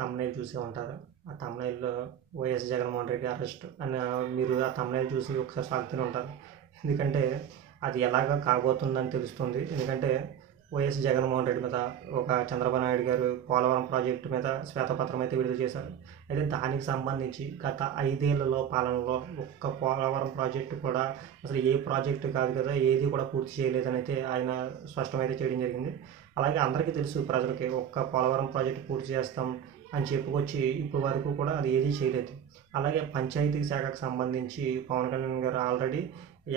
Thumbnail చూసే ఉంటారు. ఆ థంబ్‌నెయిల్‌లో వైఎస్ జగన్మోహన్ రెడ్డి అరెస్ట్ అని మీరు ఆ థంబ్‌నెయిల్ చూసి ఒకసారి షాక్ తిని ఉంటారు. ఎందుకంటే అది ఎలాగా కాబోతుందని తెలుస్తుంది. ఎందుకంటే వైఎస్ జగన్మోహన్ రెడ్డి మీద ఒక చంద్రబాబు నాయుడు గారు పోలవరం ప్రాజెక్టు మీద శ్వేతపత్రం అయితే విడుదల చేశారు. అయితే దానికి సంబంధించి గత 5 ఏళ్లలో పాలనలో ఒక్క పోలవరం ప్రాజెక్టు కూడా అసలు ఏ ప్రాజెక్టు కాదు కదా, ఏది కూడా పూర్తి చేయలేదని అయితే ఆయన స్పష్టమైతే చేయడం జరిగింది. అలాగే అందరికీ తెలుసు, ప్రజలకి ఒక్క పోలవరం ప్రాజెక్టు పూర్తి చేస్తాం అని చెప్పుకొచ్చి ఇప్పటి వరకు కూడా అది ఏదీ చేయలేదు. అలాగే పంచాయతీ శాఖకు సంబంధించి పవన్ కళ్యాణ్ గారు ఆల్రెడీ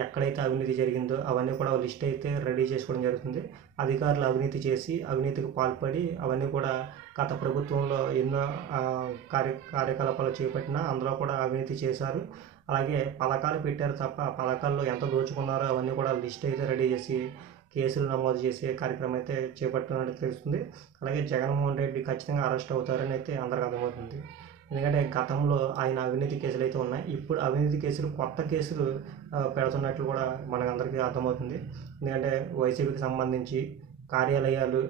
ఎక్కడైతే అవినీతి జరిగిందో అవన్నీ కూడా లిస్ట్ అయితే రెడీ చేసుకోవడం జరుగుతుంది. అధికారులు అవినీతి చేసి అవినీతికి పాల్పడి అవన్నీ కూడా గత ప్రభుత్వంలో ఎన్నో కార్యకలాపాలు చేపట్టినా అందులో కూడా అవినీతి చేశారు. అలాగే పథకాలు పెట్టారు తప్ప ఆ పథకాల్లో ఎంత దోచుకున్నారో అవన్నీ కూడా లిస్ట్ అయితే రెడీ చేసి కేసులు నమోదు చేసే కార్యక్రమం అయితే చేపడుతున్నట్టు తెలుస్తుంది. అలాగే జగన్మోహన్ రెడ్డి ఖచ్చితంగా అరెస్ట్ అవుతారని అయితే అందరికీ అర్థమవుతుంది. ఎందుకంటే గతంలో ఆయన అవినీతి కేసులు అయితే ఉన్నాయి. ఇప్పుడు అవినీతి కేసులు కొత్త కేసులు పెడుతున్నట్లు కూడా మనకందరికీ అర్థమవుతుంది. ఎందుకంటే వైసీపీకి సంబంధించి కార్యాలయాలు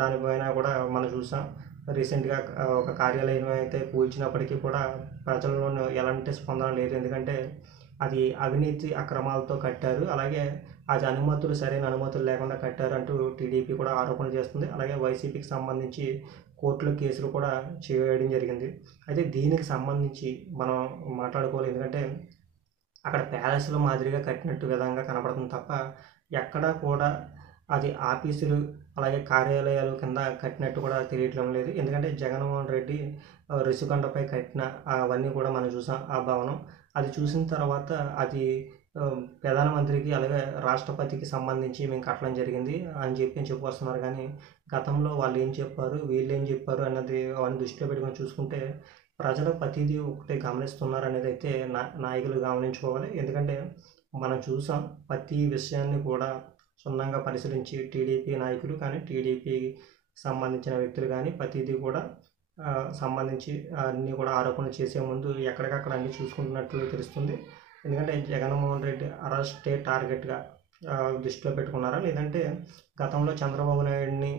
దానిపైన కూడా మనం చూసాం. రీసెంట్గా ఒక కార్యాలయం అయితే కూల్చినప్పటికీ కూడా ప్రజల్లోనూ ఎలాంటి స్పందన లేదు. ఎందుకంటే అది అవినీతి అక్రమాలతో కట్టారు. అలాగే అది సరైన అనుమతులు లేకుండా కట్టారంటూ టీడీపీ కూడా ఆరోపణలు చేస్తుంది. అలాగే వైసీపీకి సంబంధించి కోర్టులో కేసులు కూడా చేయడం జరిగింది. అయితే దీనికి సంబంధించి మనం మాట్లాడుకోవాలి. ఎందుకంటే అక్కడ ప్యాలెస్ల మాదిరిగా కట్టినట్టు విధంగా కనపడుతుంది తప్ప ఎక్కడా కూడా అది ఆఫీసులు అలాగే కార్యాలయాలు కింద కట్టినట్టు కూడా తెలియటం లేదు. ఎందుకంటే జగన్మోహన్ రెడ్డి రిషికొండపై కట్టిన అవన్నీ కూడా మనం చూసాం. ఆ భవనం అది చూసిన తర్వాత అది ప్రధానమంత్రికి అలాగే రాష్ట్రపతికి సంబంధించి మేము కట్టడం జరిగింది అని చెప్పుకొస్తున్నారు. కానీ గతంలో వాళ్ళు ఏం చెప్పారు, వీళ్ళు ఏం చెప్పారు అన్నది అవన్నీ దృష్టిలో పెట్టుకొని చూసుకుంటే ప్రజలు ప్రతిదీ ఒకటే గమనిస్తున్నారు అనేది అయితే నాయకులు గమనించుకోవాలి. ఎందుకంటే మనం చూసాం ప్రతి విషయాన్ని కూడా క్షుణ్ణంగా పరిశీలించి టీడీపీ నాయకులు కానీ టీడీపీకి సంబంధించిన వ్యక్తులు కానీ ప్రతిదీ కూడా సంబంధించి అన్నీ కూడా ఆరోపణలు చేసే ముందు ఎక్కడికక్కడ అన్నీ చూసుకుంటున్నట్లు తెలుస్తుంది. ఎందుకంటే జగన్మోహన్ రెడ్డి అరెస్టే టార్గెట్గా దృష్టిలో పెట్టుకున్నారా, లేదంటే గతంలో చంద్రబాబు నాయుడిని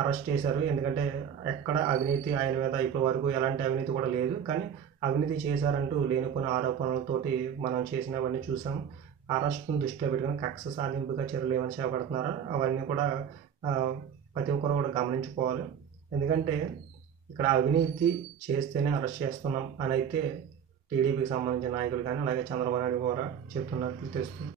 అరెస్ట్ చేశారు. ఎందుకంటే ఎక్కడ అవినీతి ఆయన మీద ఇప్పటి వరకు ఎలాంటి అవినీతి కూడా లేదు. కానీ అవినీతి చేశారంటూ లేనిపోయిన ఆరోపణలతోటి మనం చేసినవన్నీ చూసాం. అరెస్ట్ను దృష్టిలో పెట్టుకుని కక్ష సాధింపుగా చర్యలు ఏమైనా చేపడుతున్నారా అవన్నీ కూడా ప్రతి ఒక్కరు కూడా గమనించుకోవాలి. ఎందుకంటే ఇక్కడ అవినీతి చేస్తేనే అరెస్ట్ చేస్తున్నాం అని అయితే టీడీపీకి సంబంధించిన నాయకులు కానీ అలాగే చంద్రబాబు నాయుడు కూడా చెప్తున్నట్లు తెలుస్తుంది.